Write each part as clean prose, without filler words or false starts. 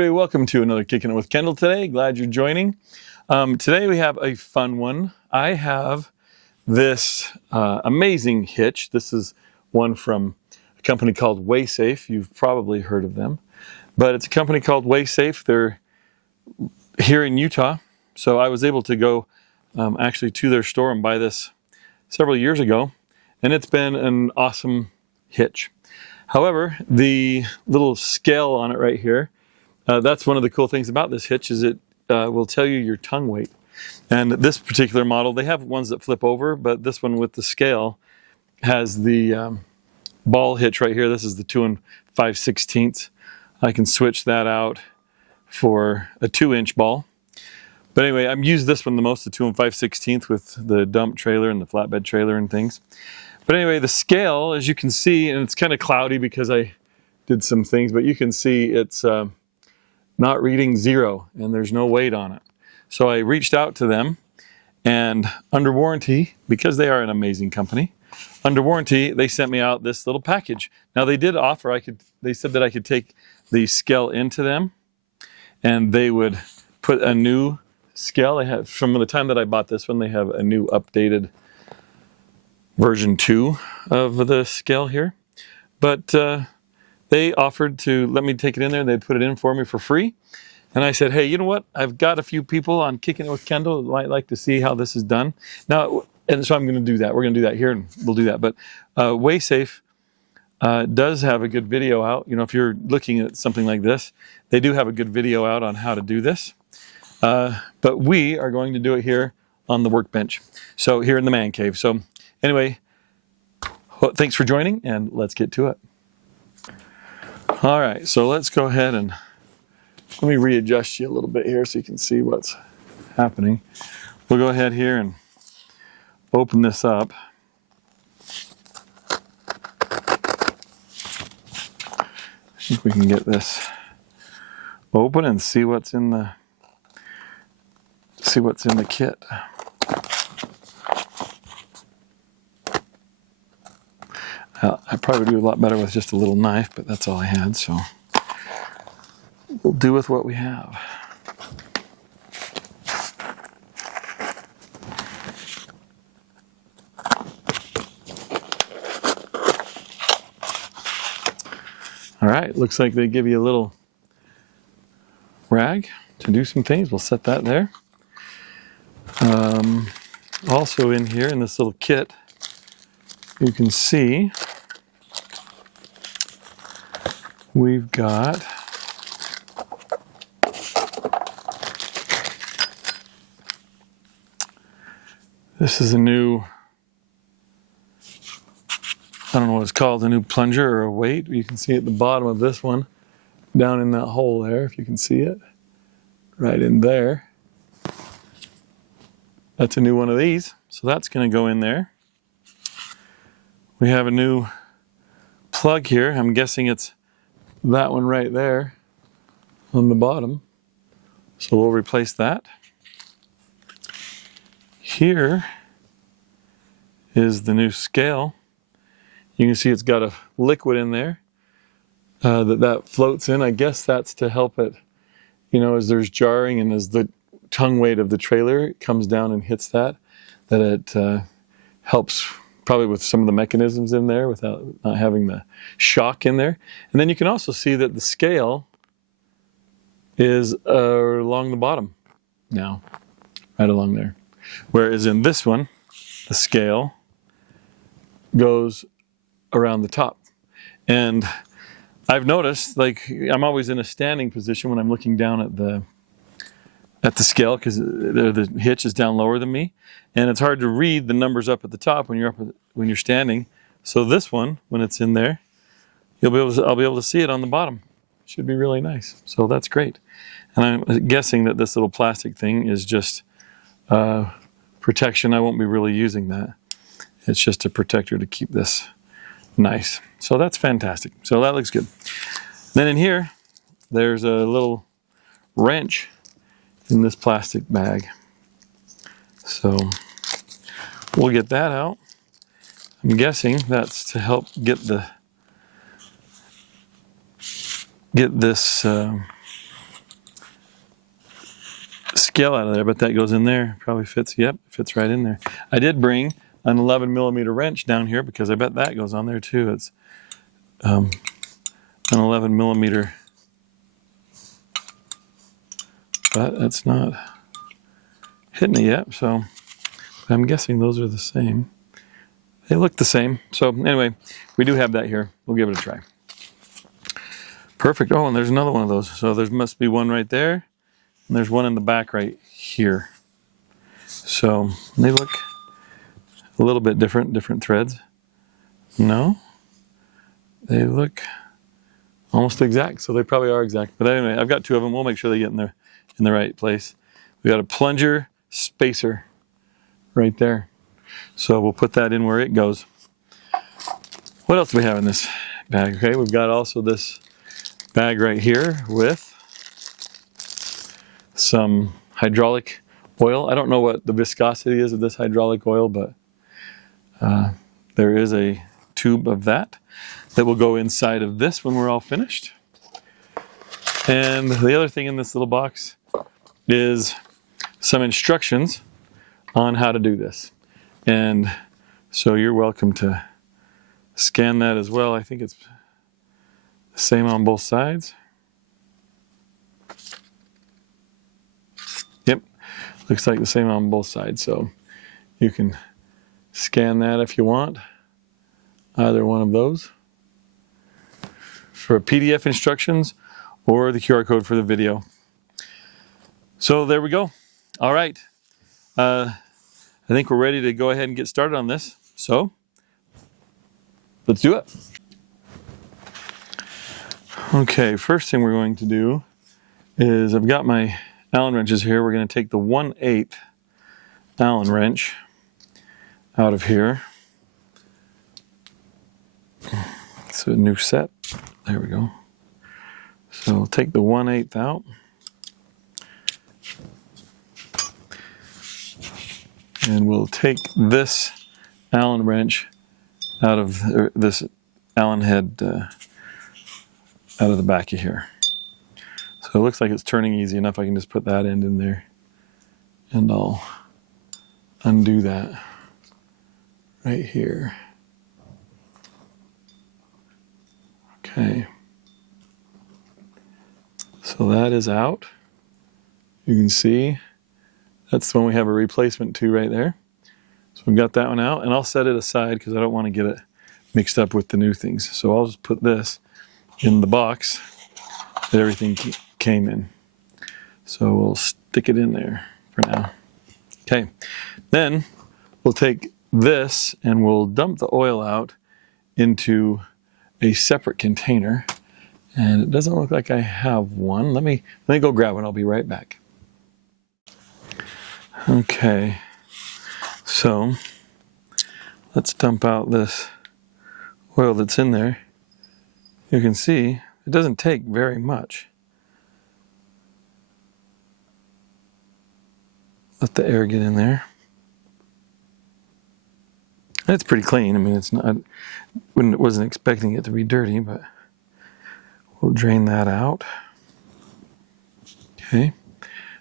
everybody, welcome to another Kicking It with Kendall today. Glad you're joining. Today we have a fun one. I have this amazing hitch. This is one from a company called WaySafe. You've probably heard of them, but it's a company called WaySafe. They're here in Utah, so I was able to go actually to their store and buy this several years ago, and it's been an awesome hitch. However, the little scale on it right here, that's one of the cool things about this hitch is it will tell you your tongue weight. And this particular model, they have ones that flip over, but this one with the scale has the ball hitch right here. This is the 2 5/16. I can switch that out for a 2-inch ball. But anyway, I've used this one the most, the 2 5/16 with the dump trailer and the flatbed trailer and things. But anyway, the scale, as you can see, and it's kind of cloudy because I did some things, but you can see it's not reading 0 and there's no weight on it. So I reached out to them, and under warranty, because they are an amazing company, under warranty, they sent me out this little package. Now they did offer, they said that I could take the scale into them and they would put a new scale. They have, from the time that I bought this one, they have a new updated version 2 of the scale here. But they offered to let me take it in there. They'd put it in for me for free. And I said, hey, you know what? I've got a few people on Kicking It with Kendall who might like to see how this is done. Now, and so I'm going to do that. We're going to do that here, and we'll do that. But WaySafe does have a good video out. You know, if you're looking at something like this, they do have a good video out on how to do this. But we are going to do it here on the workbench. So here in the man cave. So anyway, thanks for joining, and let's get to it. All right, so let's go ahead and let me readjust you a little bit here so you can see what's happening. We'll go ahead here and open this up. I think we can get this open and see what's in the kit. I probably do a lot better with just a little knife, but that's all I had, so we'll do with what we have. All right, looks like they give you a little rag to do some things. We'll set that there. Also in here, in this little kit, you can see we've got this is a new, I don't know what it's called, a new plunger or a weight. You can see at the bottom of this one, down in that hole there, if you can see it, right in there. That's a new one of these, so that's going to go in there. We have a new plug here. I'm guessing it's that one right there on the bottom. So we'll replace that. Here is the new scale. You can see it's got a liquid in there that floats in. I guess that's to help it, you know, as there's jarring and as the tongue weight of the trailer comes down and hits that it helps probably with some of the mechanisms in there without not having the shock in there. And then you can also see that the scale is along the bottom now, right along there. Whereas in this one, the scale goes around the top. And I've noticed, like, I'm always in a standing position when I'm looking down at the scale because the hitch is down lower than me, and it's hard to read the numbers up at the top when you're standing. So this one, when it's in there, I'll be able to see it on the bottom. Should be really nice. So that's great. And I'm guessing that this little plastic thing is just protection. I won't be really using that. It's just a protector to keep this nice. So that's fantastic. So that looks good. Then in here, there's a little wrench in this plastic bag. So we'll get that out. I'm guessing that's to help get this scale out of there, but that goes in there. Probably fits, yep, fits right in there. I did bring an 11mm wrench down here because I bet that goes on there too. It's an 11mm, but that's not hitting it yet, so I'm guessing those are the same. They look the same. So anyway, we do have that here. We'll give it a try. Perfect. Oh, and there's another one of those. So there must be one right there, and there's one in the back right here. So they look a little bit different threads. No, they look almost exact. So they probably are exact. But anyway, I've got two of them. We'll make sure they get in the right place. We got a plunger spacer right there. So we'll put that in where it goes. What else do we have in this bag? Okay, we've got also this bag right here with some hydraulic oil. I don't know what the viscosity is of this hydraulic oil, but there is a tube of that will go inside of this when we're all finished. And the other thing in this little box is some instructions on how to do this. And so you're welcome to scan that as well. I think it's the same on both sides. Yep, looks like the same on both sides. So you can scan that if you want, either one of those, for PDF instructions or the QR code for the video. So there we go. All right. I think we're ready to go ahead and get started on this. So let's do it. Okay, first thing we're going to do is I've got my Allen wrenches here. We're going to take the 1/8 Allen wrench out of here. It's a new set. There we go. So we'll take the 1/8 out. And we'll take this Allen wrench out of this Allen head out of the back of here. So it looks like it's turning easy enough. I can just put that end in there and I'll undo that right here. Okay. So that is out. You can see that's the one we have a replacement to right there. So we've got that one out, and I'll set it aside because I don't want to get it mixed up with the new things. So I'll just put this in the box that everything came in. So we'll stick it in there for now. Okay, then we'll take this and we'll dump the oil out into a separate container. And it doesn't look like I have one. Let me go grab one. I'll be right back. Okay, so let's dump out this oil that's in there. You can see it doesn't take very much. Let the air get in there. It's pretty clean. I mean, it's not, wasn't expecting it to be dirty, but we'll drain that out. Okay,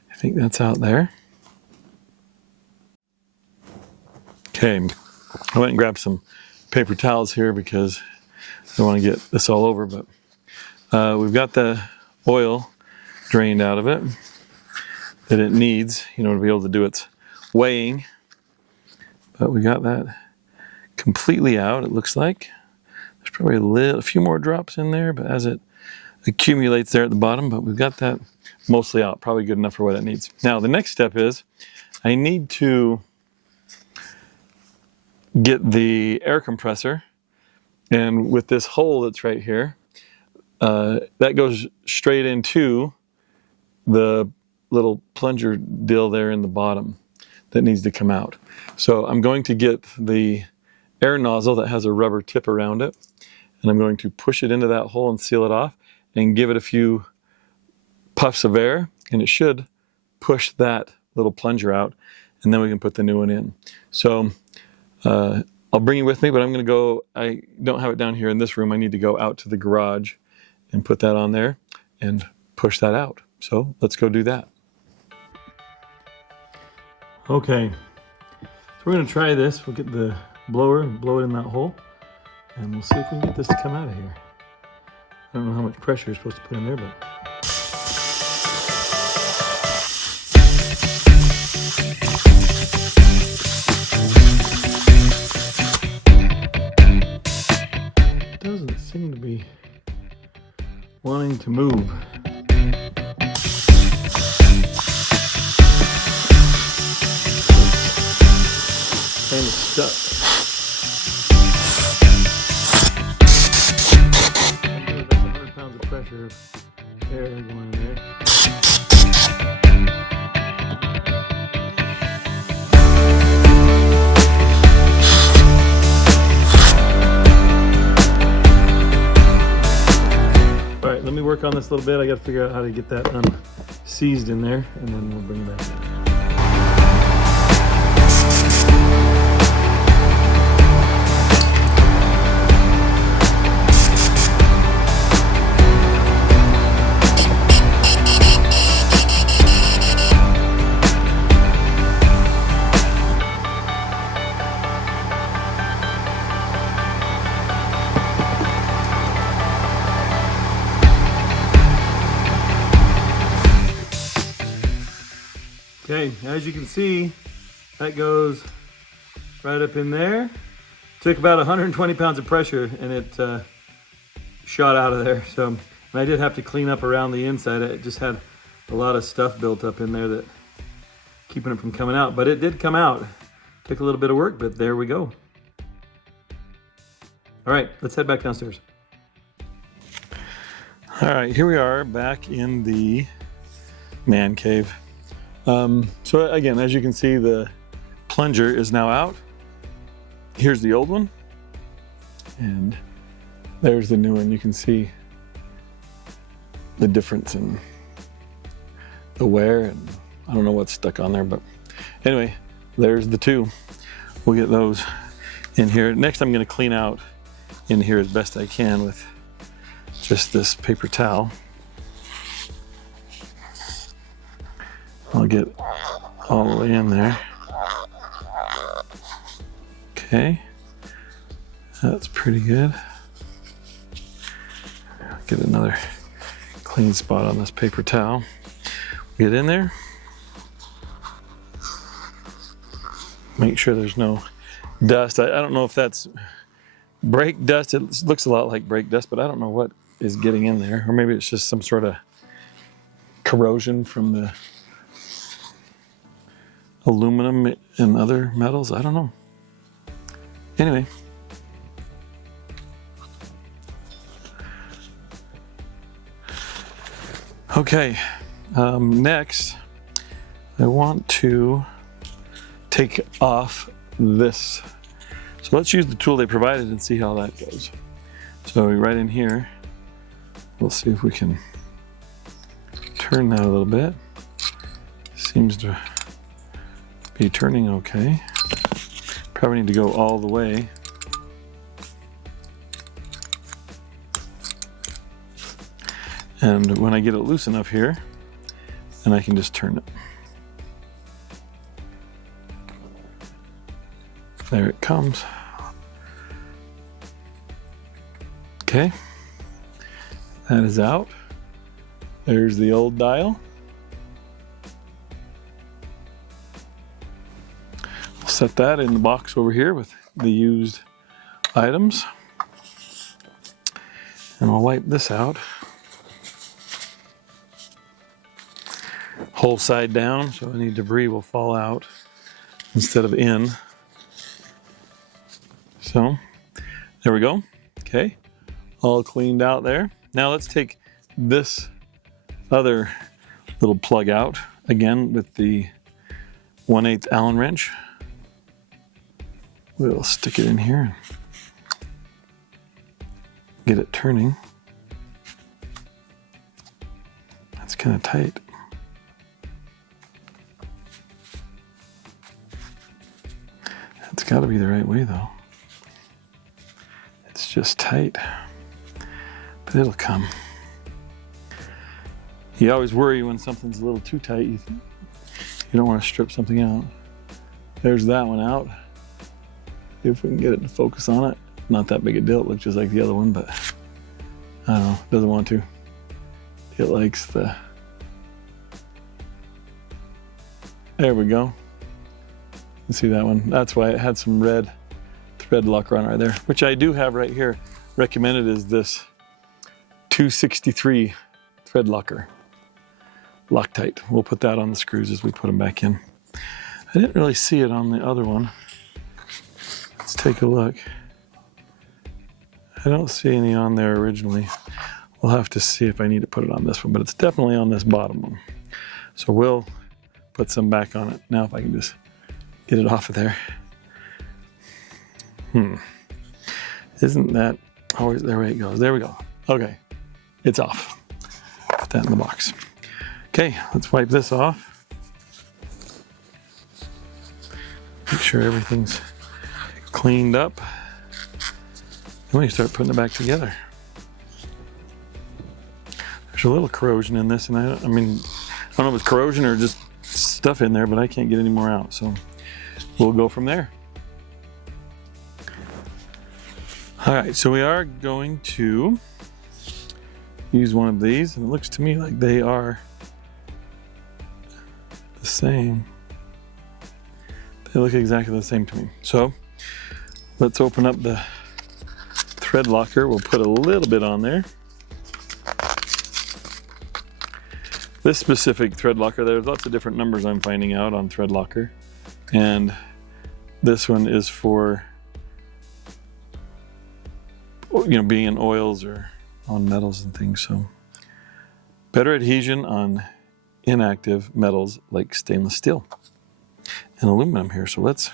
I think that's out there. Okay, I went and grabbed some paper towels here because I don't want to get this all over, but we've got the oil drained out of it that it needs, you know, to be able to do its weighing. But we got that completely out, it looks like. There's probably a few more drops in there, but as it accumulates there at the bottom, but we've got that mostly out, probably good enough for what it needs. Now, the next step is I need to get the air compressor, and with this hole that's right here, that goes straight into the little plunger dill there in the bottom that needs to come out. So I'm going to get the air nozzle that has a rubber tip around it, and I'm going to push it into that hole and seal it off and give it a few puffs of air, and it should push that little plunger out, and then we can put the new one in. So I'll bring you with me, but I'm going to go, I don't have it down here in this room. I need to go out to the garage and put that on there and push that out. So let's go do that. Okay, so we're gonna try this. We'll get the blower and blow it in that hole, and we'll see if we can get this to come out of here. I don't know how much pressure you're supposed to put in there, but. It doesn't seem to be wanting to move. Kind of stuck. That's 100 pounds of pressure of air going in there. All right, let me work on this a little bit. I got to figure out how to get that unseized in there, and then we'll bring it back in. Okay, as you can see, that goes right up in there. Took about 120 pounds of pressure and it shot out of there. So, and I did have to clean up around the inside. It just had a lot of stuff built up in there that keeping it from coming out, but it did come out. Took a little bit of work, but there we go. All right, let's head back downstairs. All right, here we are back in the man cave. So again, as you can see, the plunger is now out. Here's the old one, and there's the new one. You can see the difference in the wear, and I don't know what's stuck on there, but anyway, there's the two. We'll get those in here. Next, I'm going to clean out in here as best I can with just this paper towel. I'll get all the way in there. Okay, that's pretty good. Get another clean spot on this paper towel. Get in there. Make sure there's no dust. I don't know if that's brake dust. It looks a lot like brake dust, but I don't know what is getting in there. Or maybe it's just some sort of corrosion from the aluminum and other metals. I don't know. Anyway. Okay, next I want to take off this. So let's use the tool they provided and see how that goes. So right in here, we'll see if we can turn that a little bit. Seems to be turning okay. Probably need to go all the way. And when I get it loose enough here, then I can just turn it. There it comes. Okay, that is out. There's the old dial. I'll set that in the box over here with the used items. And I'll wipe this out. Whole side down, so any debris will fall out instead of in. So, there we go. Okay, all cleaned out there. Now let's take this other little plug out, again with the 1/8 Allen wrench. We'll stick it in here and get it turning. That's kind of tight. It's got to be the right way though. It's just tight, but it'll come. You always worry when something's a little too tight. You don't want to strip something out. There's that one out. See if we can get it to focus on it. Not that big a deal. It looks just like the other one, but I don't know. It doesn't want to. It likes the... There we go. You see that one? That's why it had some red thread locker on right there, which I do have right here. Recommended is this 263 thread locker. Loctite. We'll put that on the screws as we put them back in. I didn't really see it on the other one. Let's take a look. I don't see any on there originally. We'll have to see if I need to put it on this one, but it's definitely on this bottom one. So we'll put some back on it. Now if I can just get it off of there. Isn't that always, there it goes. There we go. Okay, it's off. Put that in the box. Okay, let's wipe this off. Make sure everything's cleaned up. Then we start putting it back together. There's a little corrosion in this, and I don't know if it's corrosion or just stuff in there, but I can't get any more out, so we'll go from there. All right, so we are going to use one of these, and it looks to me like they are the same. They look exactly the same to me. So let's open up the thread locker. We'll put a little bit on there. This specific thread locker, there's lots of different numbers I'm finding out on thread locker. And this one is for, being in oils or on metals and things. So better adhesion on inactive metals like stainless steel and aluminum here. So let's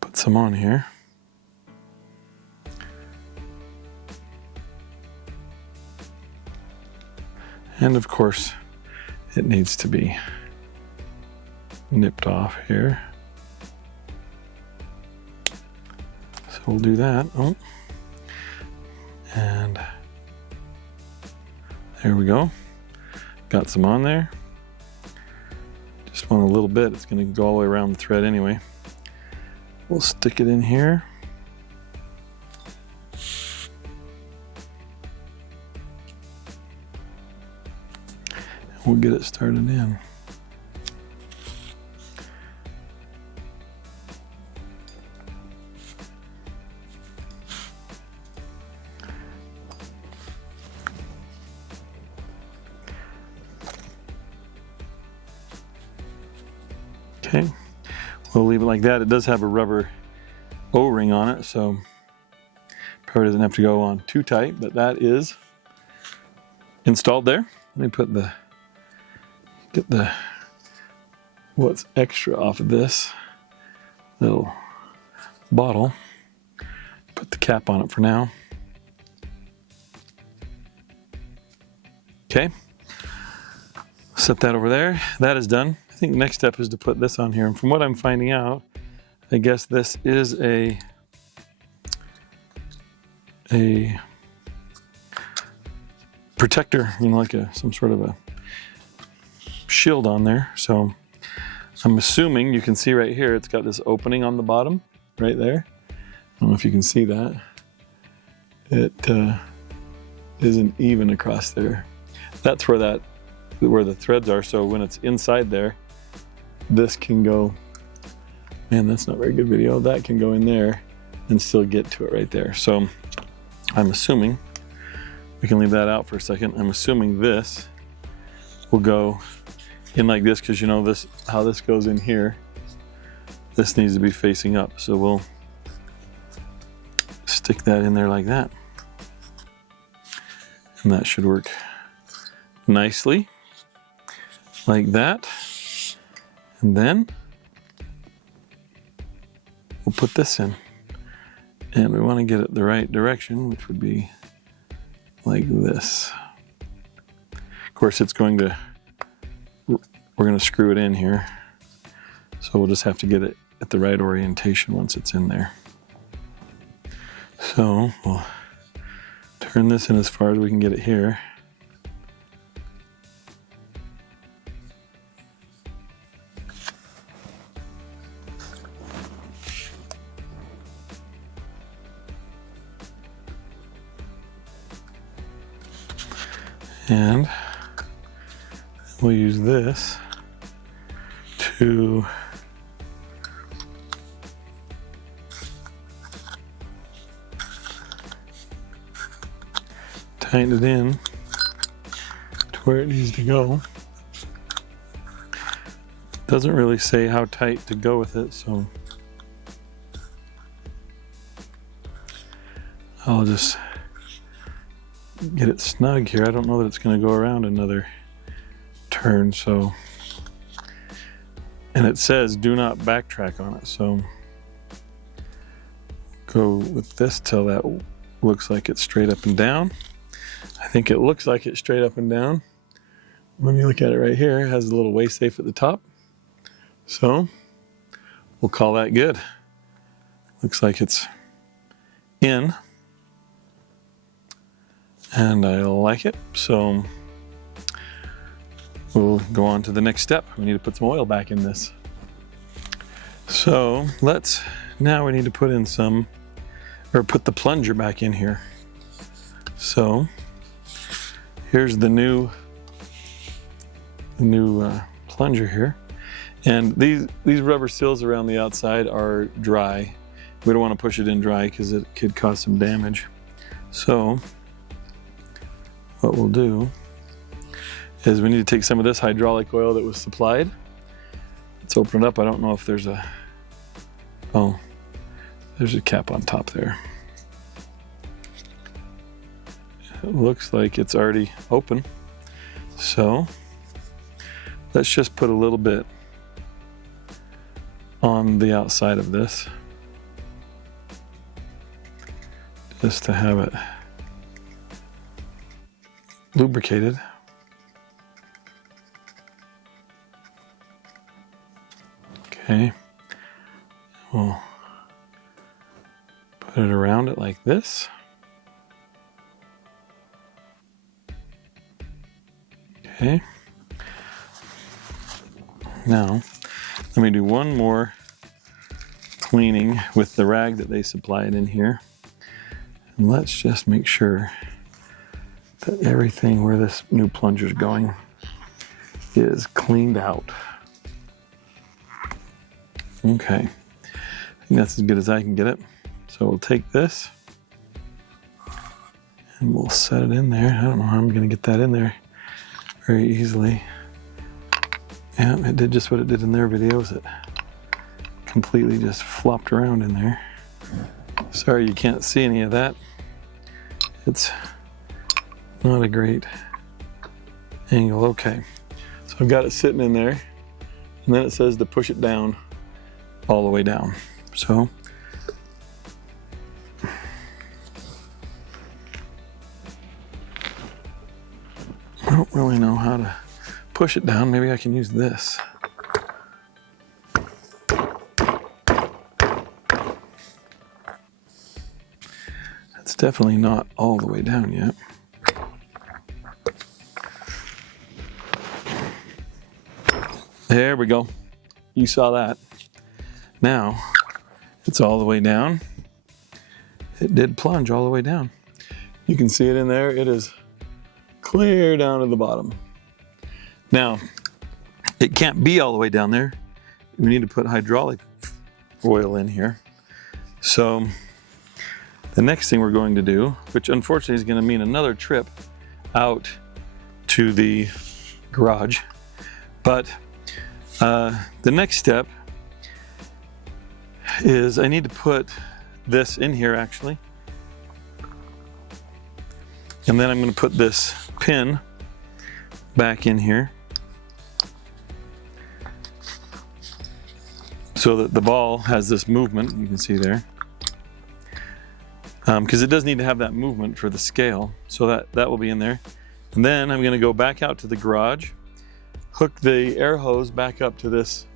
put some on here. And of course, it needs to be nipped off here. So we'll do that. Oh. And there we go. Got some on there. Just want a little bit. It's going to go all the way around the thread anyway. We'll stick it in here. We'll get it started in. Okay, we'll leave it like that. It does have a rubber O-ring on it, so probably doesn't have to go on too tight, but that is installed there. Let me put get what's extra off of this little bottle. Put the cap on it for now. Okay, set that over there. That is done. I think the next step is to put this on here. And from what I'm finding out, I guess this is a protector, like some sort of a shield on there. So I'm assuming you can see right here, it's got this opening on the bottom right there. I don't know if you can see that. It isn't even across there. That's where the threads are. So when it's inside there, this can go, man, that's not very good video. That can go in there and still get to it right there. So I'm assuming, we can leave that out for a second. I'm assuming this will go in like this, because this, how this goes in here, this needs to be facing up. So we'll stick that in there like that. And that should work nicely like that. And then we'll put this in, and we want to get it the right direction, which would be like this. Of course, we're going to screw it in here, so we'll just have to get it at the right orientation once it's in there. So we'll turn this in as far as we can get it here. And we'll use this to tighten it in to where it needs to go. Doesn't really say how tight to go with it, so I'll just get it snug here. I don't know that it's going to go around another turn, so, and it says do not backtrack on it, so go with this till that looks like it's straight up and down. I think it looks like it's straight up and down. Let me look at it right here. It has a little weigh safe at the top. So we'll call that good. Looks like it's in. And I like it. So we'll go on to the next step. We need to put some oil back in this. So now we need to put in put the plunger back in here. So here's the new plunger here, and these rubber seals around the outside are dry. We don't want to push it in dry because it could cause some damage. So what we'll do is we need to take some of this hydraulic oil that was supplied. Let's open it up. I don't know if there's there's a cap on top there. It looks like it's already open. So let's just put a little bit on the outside of this, just to have it lubricated. Okay, we'll put it around it like this. Okay, now let me do one more cleaning with the rag that they supplied in here. And let's just make sure that everything where this new plunger is going is cleaned out. Okay, I think that's as good as I can get it. So we'll take this and we'll set it in there. I don't know how I'm going to get that in there very easily. Yeah, it did just what it did in their videos. It completely just flopped around in there. Sorry you can't see any of that. It's not a great angle. Okay, so I've got it sitting in there, and then it says to push it down all the way down. So I don't really know how to push it down. Maybe I can use this. It's definitely not all the way down yet. There we go. You saw that. Now it's all the way down. It did plunge all the way down. You can see it in there. It is clear down to the bottom. Now, it can't be all the way down there. We need to put hydraulic oil in here. So the next thing we're going to do, which unfortunately is going to mean another trip out to the garage, but the next step is I need to put this in here actually. And then I'm going to put this pin back in here so that the ball has this movement, you can see there. Because it does need to have that movement for the scale, so that will be in there. And then I'm going to go back out to the garage, hook the air hose back up to this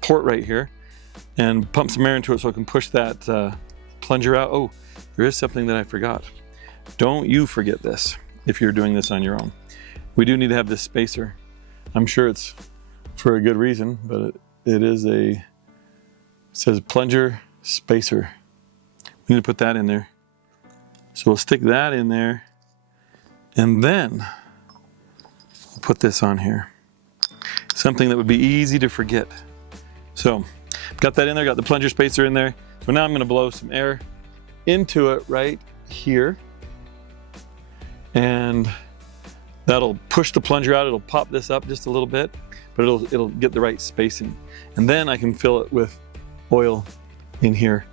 port right here, and pump some air into it so I can push that plunger out. Oh, there is something that I forgot. Don't you forget this if you're doing this on your own. We do need to have this spacer. I'm sure it's for a good reason, but it says plunger spacer. We need to put that in there. So we'll stick that in there, and then put this on here. Something that would be easy to forget. So, got that in there, got the plunger spacer in there. So now I'm gonna blow some air into it right here. And that'll push the plunger out. It'll pop this up just a little bit, but it'll get the right spacing. And then I can fill it with oil in here.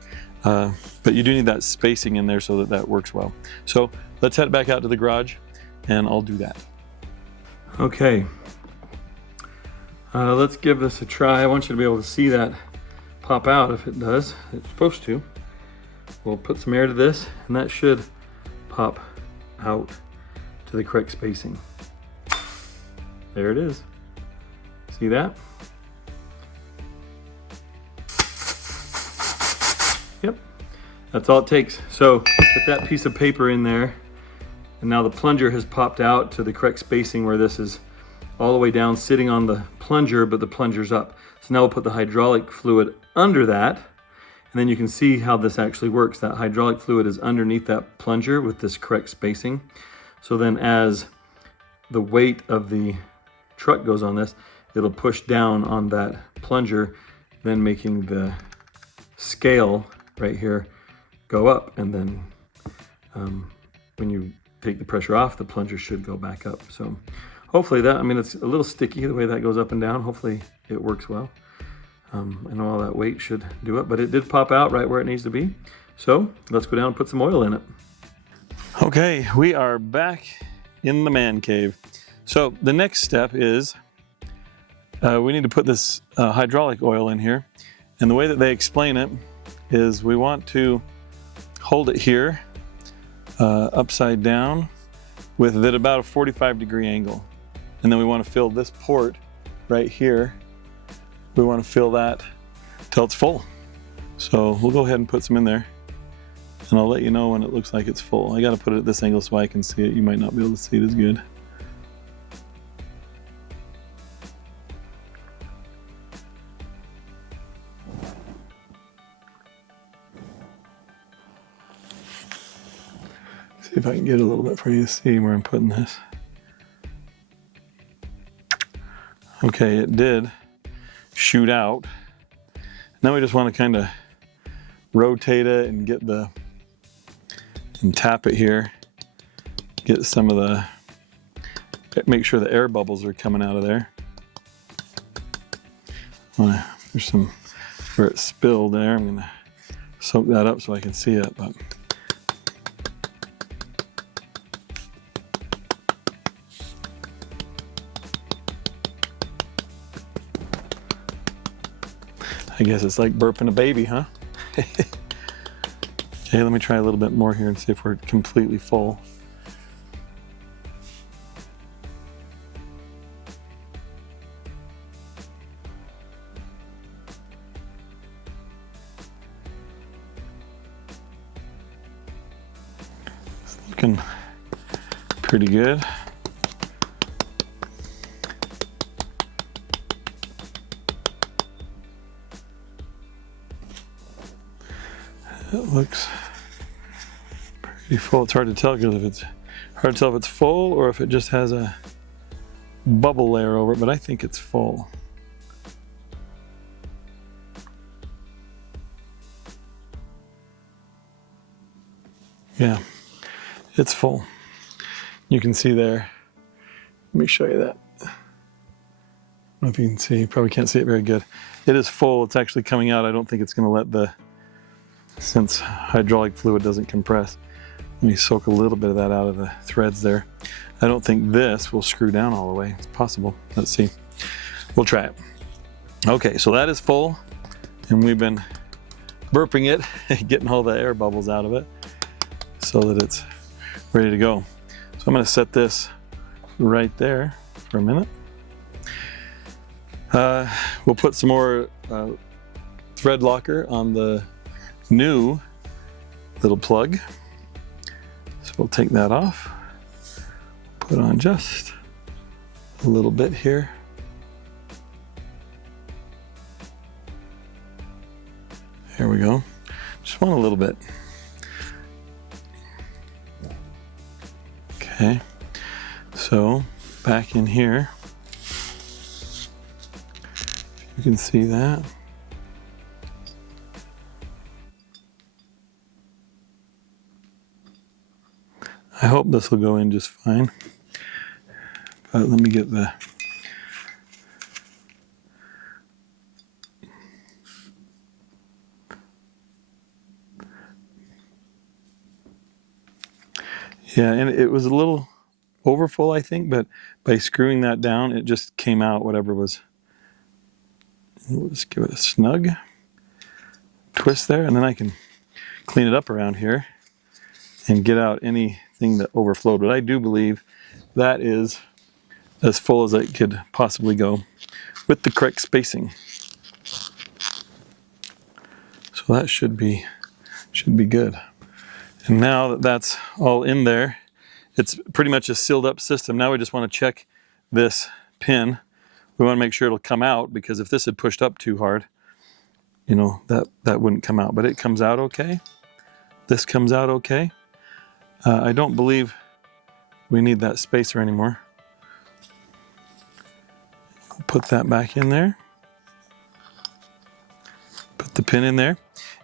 But you do need that spacing in there so that that works well. So let's head back out to the garage and I'll do that. Okay, let's give this a try. I want you to be able to see that pop out. If it does, it's supposed to. We'll put some air to this and that should pop out to the correct spacing. There it is. See that? Yep, that's all it takes. So put that piece of paper in there, and now the plunger has popped out to the correct spacing where this is all the way down sitting on the plunger, but the plunger's up. So now we'll put the hydraulic fluid under that, and then you can see how this actually works. That hydraulic fluid is underneath that plunger with this correct spacing. So then as the weight of the truck goes on this, it'll push down on that plunger, then making the scale right here go up. And then when you take the pressure off, the plunger should go back up. So hopefully that, I mean, it's a little sticky the way that goes up and down. Hopefully it works well. I know all that weight should do it, but it did pop out right where it needs to be. So let's go down and put some oil in it. Okay, we are back in the man cave. So the next step is we need to put this hydraulic oil in here. And the way that they explain it is we want to hold it here upside down with it about a 45-degree angle. And then we want to fill this port right here. We want to fill that till it's full. So we'll go ahead and put some in there. And I'll let you know when it looks like it's full. I got to put it at this angle so I can see it. You might not be able to see it as good. See if I can get a little bit for you to see where I'm putting this. Okay, it did shoot out. Now we just want to kind of rotate it and get and tap it here. Get some of the, make sure the air bubbles are coming out of there. There's some where it spilled there. I'm gonna soak that up so I can see it, but I guess it's like burping a baby, huh? Okay, let me try a little bit more here and see if we're completely full. It's looking pretty good. It looks pretty full. It's hard to tell because if it's full or if it just has a bubble layer over it, but I think it's full. Yeah, it's full. You can see there. Let me show you that. I don't know if you can see, you probably can't see it very good. It is full, it's actually coming out. I don't think it's gonna let since hydraulic fluid doesn't compress. Let me soak a little bit of that out of the threads there. I don't think this will screw down all the way. It's possible. Let's see. We'll try it. Okay, so that is full, and we've been burping it, getting all the air bubbles out of it so that it's ready to go. So I'm gonna set this right there for a minute. We'll put some more thread locker on the new little plug. So we'll take that off, put on just a little bit here. There we go. Just want a little bit. Okay. So back in here. You can see that. I hope this will go in just fine. But let me get the yeah, and it was a little overfull, I think, but by screwing that down, it just came out whatever was. We'll just give it a snug twist there, and then I can clean it up around here and get out anything that overflowed. But I do believe that is as full as it could possibly go with the correct spacing. So that should be good. And now that that's all in there, it's pretty much a sealed up system. Now we just want to check this pin. We want to make sure it'll come out, because if this had pushed up too hard, you know, that wouldn't come out. But it comes out okay. This comes out okay. I don't believe we need that spacer anymore. I'll put that back in there. Put the pin in there.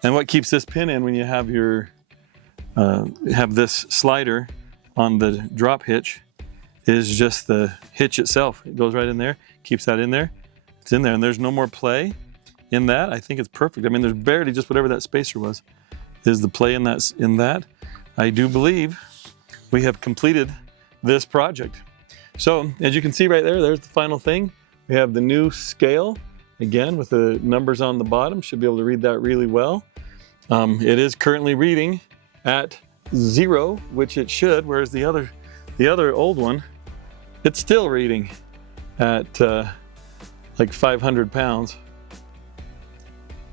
And what keeps this pin in when you have your have this slider on the drop hitch is just the hitch itself. It goes right in there, keeps that in there. It's in there, and there's no more play in that. I think it's perfect. I mean, there's barely just whatever that spacer was is the play in that. I do believe we have completed this project. So as you can see right there, there's the final thing. We have the new scale, again, with the numbers on the bottom. Should be able to read that really well. It is currently reading at 0, which it should, whereas the other old one, it's still reading at like 500 pounds.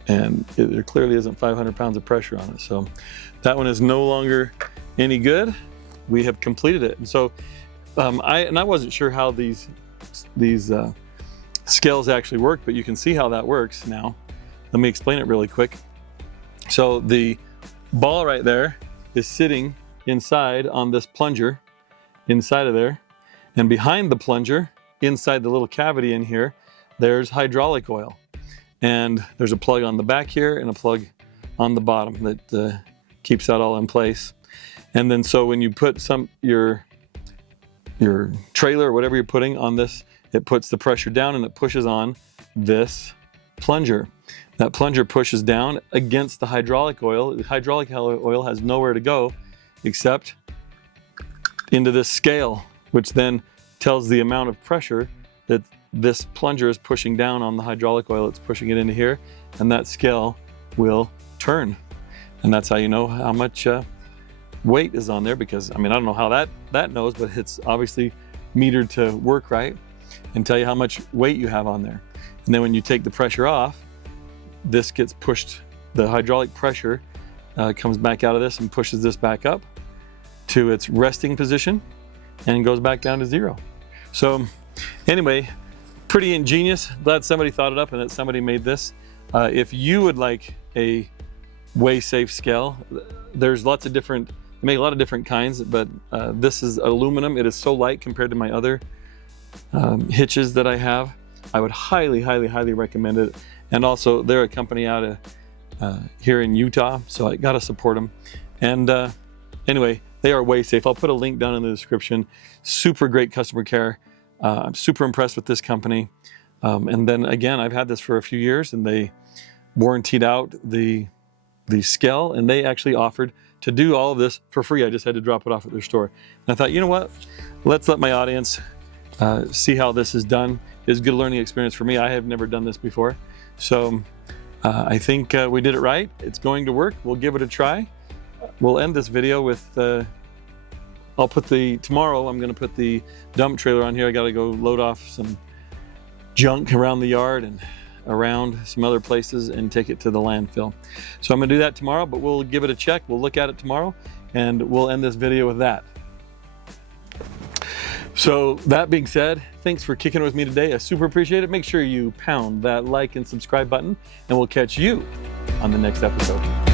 And there clearly isn't 500 pounds of pressure on it. So that one is no longer any good. We have completed it. And so I wasn't sure how these scales actually work, but you can see how that works now. Let me explain it really quick. So the ball right there is sitting inside on this plunger inside of there, and behind the plunger, inside the little cavity in here, there's hydraulic oil, and there's a plug on the back here and a plug on the bottom that keeps that all in place. And then so when you put your trailer or whatever you're putting on this, it puts the pressure down and it pushes on this plunger. That plunger pushes down against the hydraulic oil. The hydraulic oil has nowhere to go except into this scale, which then tells the amount of pressure that this plunger is pushing down on the hydraulic oil. It's pushing it into here, and that scale will turn. And that's how you know how much weight is on there, because I mean, I don't know how that knows, but it's obviously metered to work right and tell you how much weight you have on there. And then when you take the pressure off, this gets pushed, the hydraulic pressure comes back out of this and pushes this back up to its resting position and goes back down to 0. So anyway, pretty ingenious. Glad somebody thought it up and that somebody made this. If you would like a weigh safe scale, there's lots of different, they make a lot of different kinds, but this is aluminum. It is so light compared to my other hitches that I have. I would highly, highly, highly recommend it. And also, they're a company out of here in Utah, so I gotta support them. And anyway, they are weigh safe. I'll put a link down in the description. Super great customer care. I'm super impressed with this company. And then again, I've had this for a few years, and they warrantied out the scale, and they actually offered to do all of this for free. I just had to drop it off at their store. And I thought, you know what? Let's let my audience see how this is done. It's a good learning experience for me. I have never done this before. So I think we did it right. It's going to work. We'll give it a try. We'll end this video with, I'll put tomorrow I'm gonna put the dump trailer on here. I gotta go load off some junk around the yard and around some other places and take it to the landfill. So I'm gonna do that tomorrow, but we'll give it a check. We'll look at it tomorrow, and we'll end this video with that. So that being said, thanks for kicking with me today. I super appreciate it. Make sure you pound that like and subscribe button, and we'll catch you on the next episode.